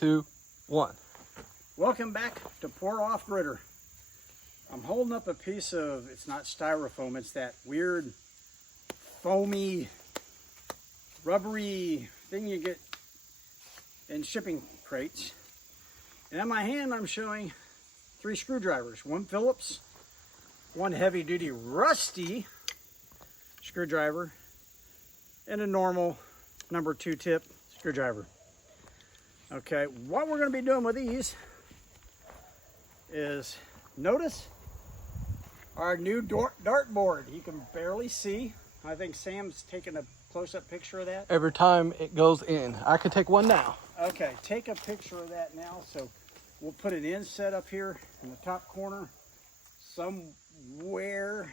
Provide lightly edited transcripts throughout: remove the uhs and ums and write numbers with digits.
2, 1. Welcome back to Pour Off Gritter. I'm holding up a piece of, it's not styrofoam, it's that weird foamy, rubbery thing you get in shipping crates. And in my hand I'm showing 3 screwdrivers. One Phillips, one heavy duty rusty screwdriver, and a normal number 2 tip screwdriver. Okay, what we're going to be doing with these is, notice our new dartboard. You can barely see. I think Sam's taking a close-up picture of that. Every time it goes in. I can take one now. Okay, take a picture of that now. So we'll put an inset up here in the top corner somewhere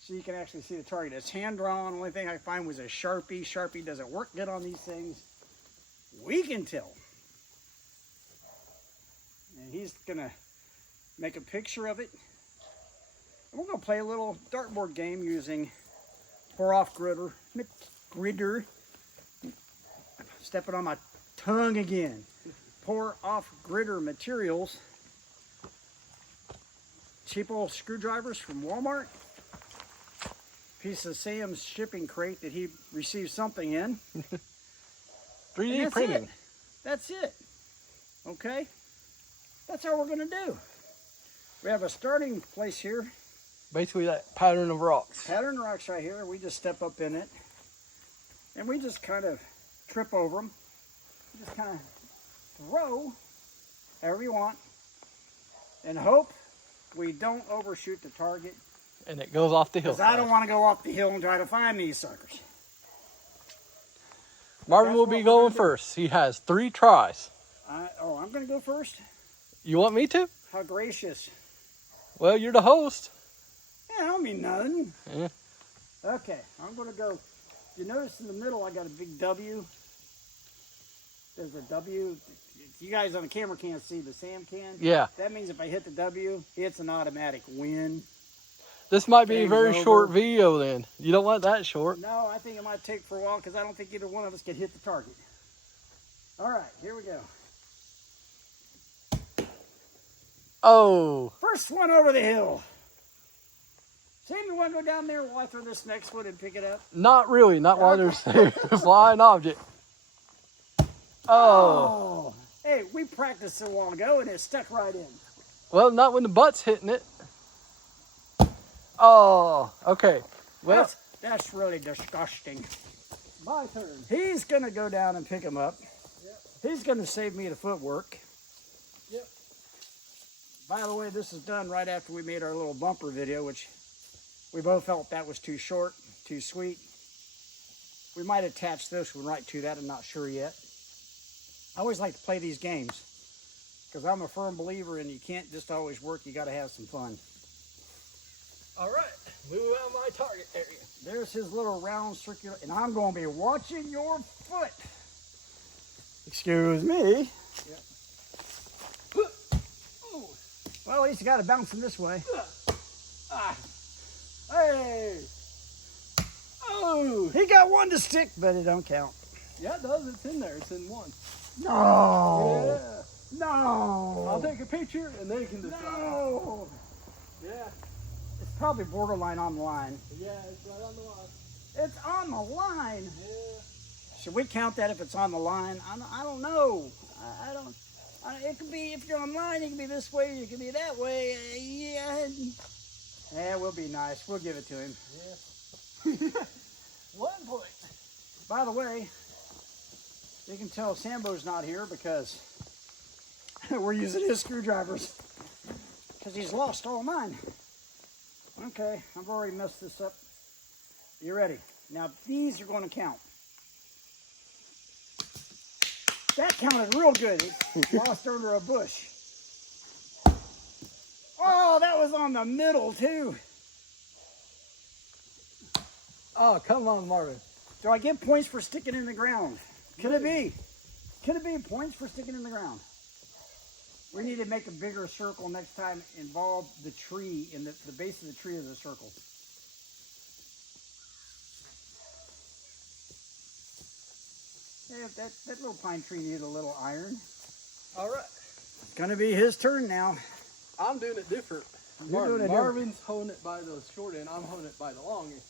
so you can actually see the target. It's hand-drawn. The only thing I find was a Sharpie. Sharpie doesn't work good on these things. We can tell. And he's gonna make a picture of it. And we're gonna play a little dartboard game using Pour Off Gritter. Stepping on my tongue again. Pour Off Gritter materials. Cheap old screwdrivers from Walmart. Piece of Sam's shipping crate that he received something in. 3D printing. That's it. Okay? That's all we're going to do. We have a starting place here. Basically that pattern of rocks. Pattern rocks right here. We just step up in it. And we just kind of trip over them. Just kind of throw however you want. And hope we don't overshoot the target. And it goes off the hill. Because I don't want to go off the hill and try to find these suckers. Marvin will be going first. He has 3 tries. I'm going to go first? You want me to? How gracious. Well, you're the host. Yeah, I don't mean nothing. Yeah. Okay, I'm going to go. You notice in the middle I got a big W. There's a W. You guys on the camera can't see, but Sam can. Yeah. That means if I hit the W, it's an automatic win. This might be a Game's very over. short video then. You don't want that short. No, I think it might take for a while because I don't think either one of us can hit the target. All right, here we go. Oh. First one over the hill. Sam, you want to go down there while I throw this next one and pick it up? Not really. Not while there's a flying object. Oh. Hey, we practiced a while ago and it stuck right in. Well, not when the butt's hitting it. Oh. Okay. Well, That's really disgusting. my turn. He's going to go down and pick him up. Yep. He's going to save me the footwork. Yep. By the way, this is done right after we made our little bumper video, which we both felt that was too short, too sweet. We might attach this one right to that. I'm not sure yet. I always like to play these games because I'm a firm believer in you can't just always work. You got to have some fun. All right. Move out of my target area. There's his little round circular, and I'm going to be watching your foot. Excuse me. Yep. Well, at least you got to bounce him this way. Hey! Oh! He got one to stick, but it don't count. Yeah, it does. It's in there. It's in one. No! Yeah. No! I'll take a picture and they can decide. No! Yeah. It's probably borderline on the line. Yeah, it's right on the line. It's on the line! Yeah. Should we count that if it's on the line? I don't know. I don't. It could be, if you're online, it can be this way, it can be that way. Yeah, we'll be nice. We'll give it to him. Yeah. 1 point. By the way, you can tell Sambo's not here because we're using his screwdrivers because he's lost all mine. Okay, I've already messed this up. You ready? Now, these are going to count. That counted real good. It lost under a bush. Oh, that was on the middle, too. Oh, come on, Marvin. Do I get points for sticking in the ground? Could it be? Could it be points for sticking in the ground? We need to make a bigger circle next time. Involve the tree in the base of the tree as a circle. Yeah, that little pine tree needed a little iron. All right. It's gonna be his turn now. I'm doing it different. You're doing it different. Marvin's holding it by the short end. I'm holding it by the long end.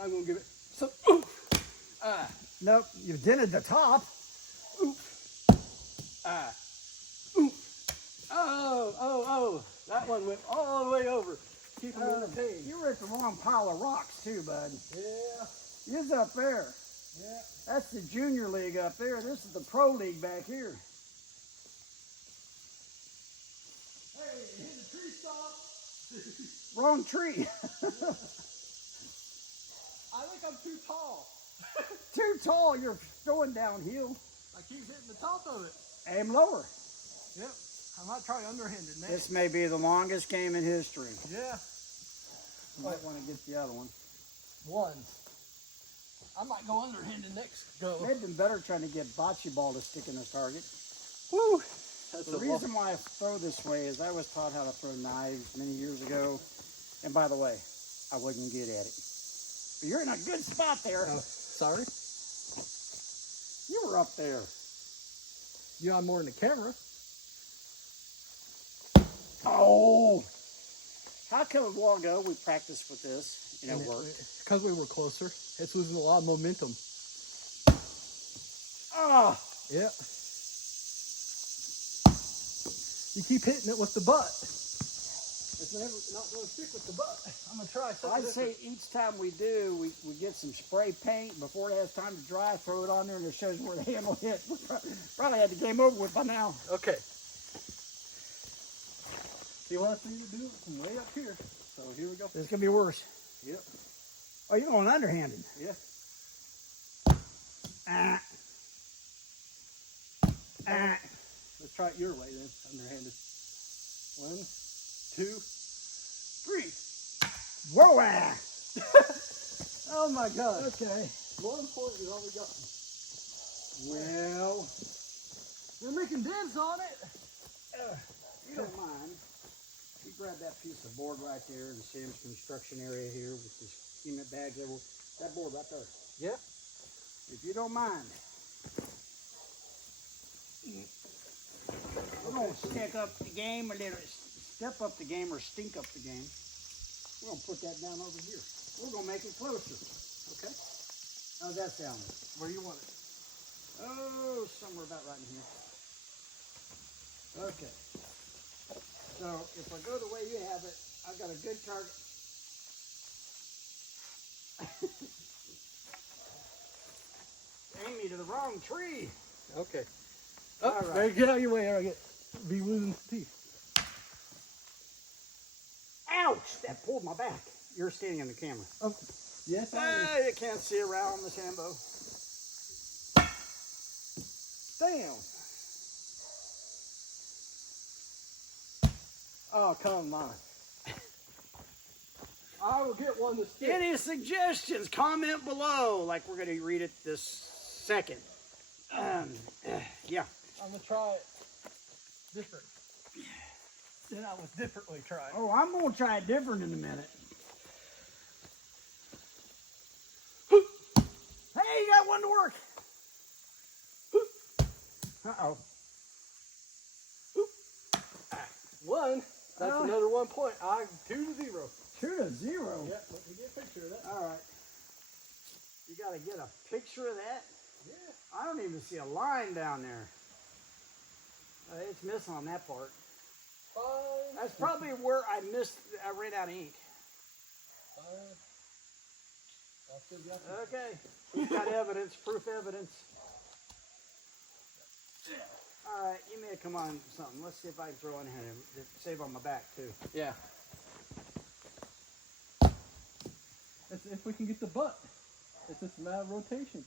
I'm gonna give it some. Ah, Nope, you've dented the top. ah. Oh. That one went all the way over. Keep him entertained. You were at the wrong pile of rocks too, bud. Yeah. You's up there. Yeah. That's the junior league up there. This is the pro league back here. Hey, hit the tree stop. Wrong tree. I think I'm too tall. Too tall. You're going downhill. I keep hitting the top of it. Aim lower. Yep. I might try underhanded next. This may be the longest game in history. Yeah. You might want to get the other one. Ones. I might go underhanded next go. They've been better trying to get bocce ball to stick in the target. Woo. That's The reason why I throw this way is I was taught how to throw knives many years ago. And by the way, I wasn't good at it. But you're in a good spot there. Sorry. You were up there. You're on more in the camera. Oh! How come a while ago we practiced with this and it worked? Because we were closer. It's losing a lot of momentum. Oh! Yeah. You keep hitting it with the butt. It's never not going to stick with the butt. I'm going to try something I'd say each time we do, we get some spray paint before it has time to dry, throw it on there, and it shows where the handle hit. We probably had the game over with by now. Okay. He wants me to do it from way up here. So here we go. This is going to be worse. Yep. Oh, you're going underhanded. Yeah. Let's try it your way then, underhanded. 1, 2, 3. Whoa! Oh my God. Okay. 1 point is all we got. Well, We're making dents on it. you don't mind. You grab that piece of board right there in Sam's construction area here with the cement bags. That board right there. Yeah. If you don't mind. We're going to stick up the game or step up the game or stink up the game. We're going to put that down over here. We're going to make it closer. Okay. How's that sound? Where you want it? Oh, somewhere about right in here. Okay. So if I go the way you have it, I've got a good target. Aim me to the wrong tree. Okay. All Oh, right. there, get out of your way or I be losing teeth. Ouch! That pulled my back. You're standing in the camera. Oh, yes, I am. You can't see around the Sambo. Damn. Oh, come on. I will get one to stick. Any suggestions? Comment below. Like we're going to read it this second. Yeah. I'm going to try it different. Then I was differently trying. Oh, I'm going to try it different in a minute. Hey, you got one to work. Uh-oh. One. That's Oh. another 1 point. I'm 2-0. 2-0. Yeah, let me get a picture of that. All right. You got to get a picture of that? Yeah. I don't even see a line down there. It's missing on that part. Five. That's probably where I ran out of ink. Five. I still got this. Okay. We've got evidence, proof evidence. All right, you may have come on something. Let's see if I can throw in here and save on my back too. Yeah. That's if we can get the butt. It's just a matter of rotation.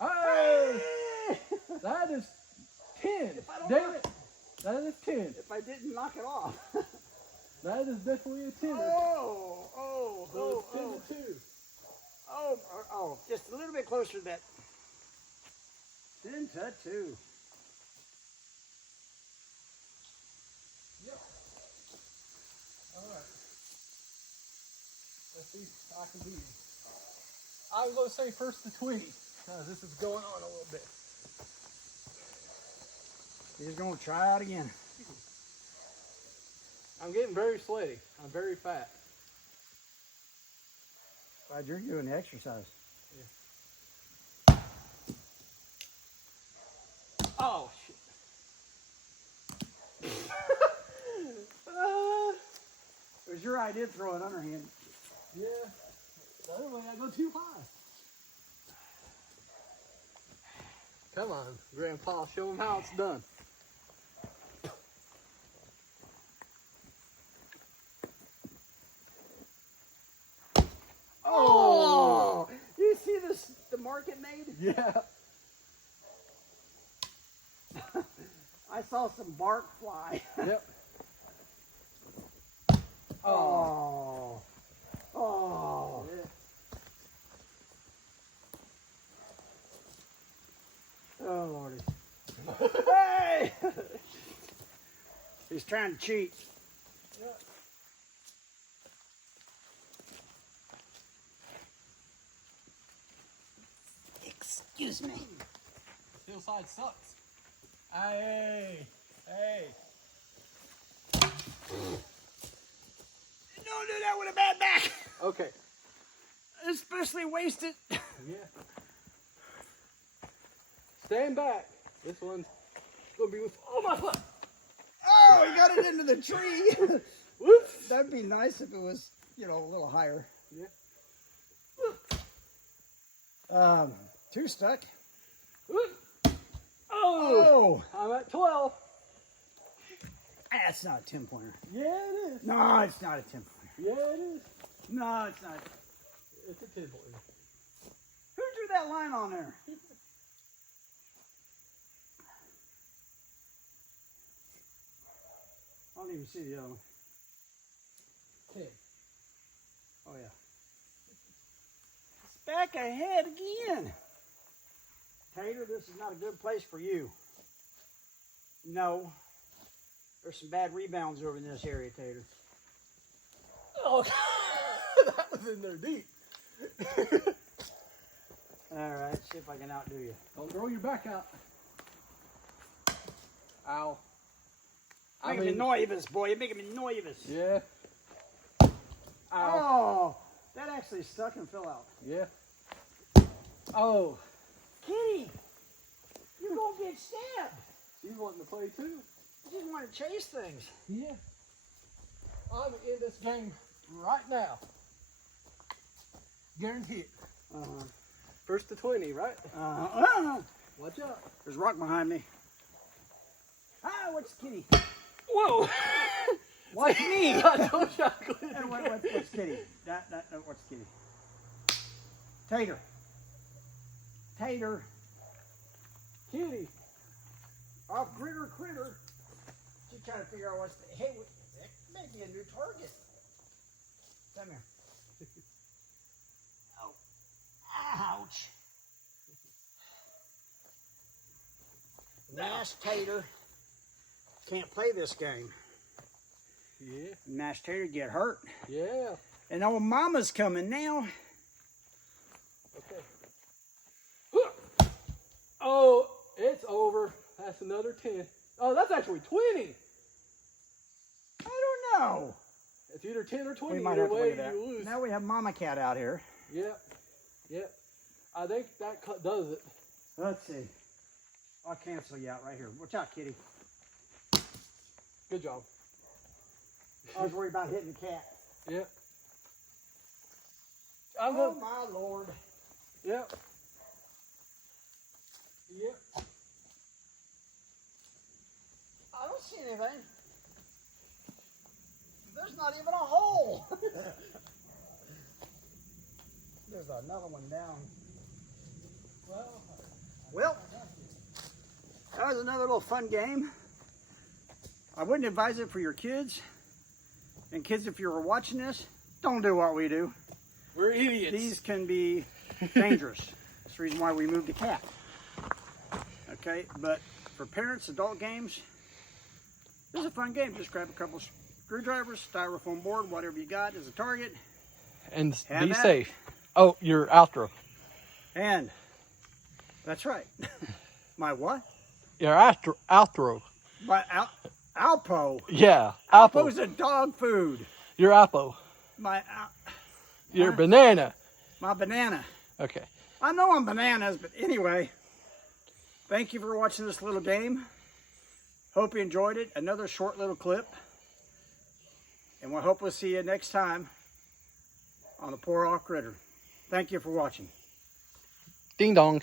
Oh! That is 10. If I don't Damn knock- it. That is 10. If I didn't knock it off. That is definitely a 10. Oh, So it's 10 to 2. oh, just a little bit closer to that. 10 to 2. Yep. Alright. Let's see if I can beat him. I was going to say first to 20. Because this is going on a little bit. He's gonna try out again. I'm getting very sweaty. I'm very fat. Glad you're doing the exercise. Yeah. Oh shit. It was your idea to throw an underhand. Yeah. The other way I go too high. Come on, Grandpa, show him how it's done. Oh! You see this? The mark it made? Yeah. I saw some bark fly. Yep. Oh. Oh. Yeah. Oh, Lordy. Hey! He's trying to cheat. Yep. Excuse me. This hillside sucks. Hey, hey. Don't do that with a bad back. Okay. Especially wasted. Yeah. Stand back. This one's gonna be with all my foot. Oh, he got it into the tree. Whoops. That'd be nice if it was, you know, a little higher. Yeah. Two stuck. Whoop. Oh, Oh, I'm at 12. that's not a 10-pointer. Yeah, it is. No, it's not a 10-pointer. Yeah, it is. No, it's not. It's a 10-pointer. Who drew that line on there? I don't even see the other one. 10. Oh, yeah. It's back ahead again. Tater, this is not a good place for you. No. There's some bad rebounds over in this area, Tater. Oh, that was in there deep. All right, see if I can outdo you. Don't throw your back out. Ow. Making me nervous, boy. You're making me nervous. Yeah. Ow. Oh, that actually stuck and fell out. Yeah. Oh. Kitty, you're going to get stabbed. She's wanting to play too. You just want to chase things. Yeah. I'm in this game right now. Guaranteed. Uh-huh. First to 20, right? Uh-huh. Watch out. There's a rock behind me. Ah, what's Kitty? Whoa. Watch me. I told you I couldn't. And what's Kitty? What's Kitty? Tater. Tater. Kitty. Off Gritter Critter. She's trying to figure out what's the... Hey, that may be a new target. Come here. Oh. Ouch. Mashed Tater can't play this game. Yeah. Mashed Tater get hurt. Yeah. And old Mama's coming now. Okay. Oh, it's over. That's another 10. Oh, that's actually 20. I don't know. It's either 10 or 20. We might Either have to way, look at that. you lose. Now we have Mama Cat out here. Yep. Yep. I think that does it. Let's see. I'll cancel you out right here. Watch out, Kitty. Good job. I was worried about hitting the cat. Yep. Oh, my Lord. Yep. Yep. I don't see anything. There's not even a hole. There's another one down. Well, that was another little fun game. I wouldn't advise it for your kids. And kids, if you were watching this, don't do what we do. We're idiots. These can be dangerous. That's the reason why we moved the cat. Okay, but for parents, adult games, this is a fun game. Just grab a couple screwdrivers, styrofoam board, whatever you got as a target. And Have be at safe. Oh, your outro. And that's right. My what? Your outro. But Alpo. Yeah, apple. Alpo's a dog food. Your apple. My Your banana. my banana. Okay. I know I'm bananas, but anyway. Thank you for watching this little game. Hope you enjoyed it. Another short little clip. And we hope we'll see you next time on the Poor Owl Critter. Thank you for watching. Ding dong.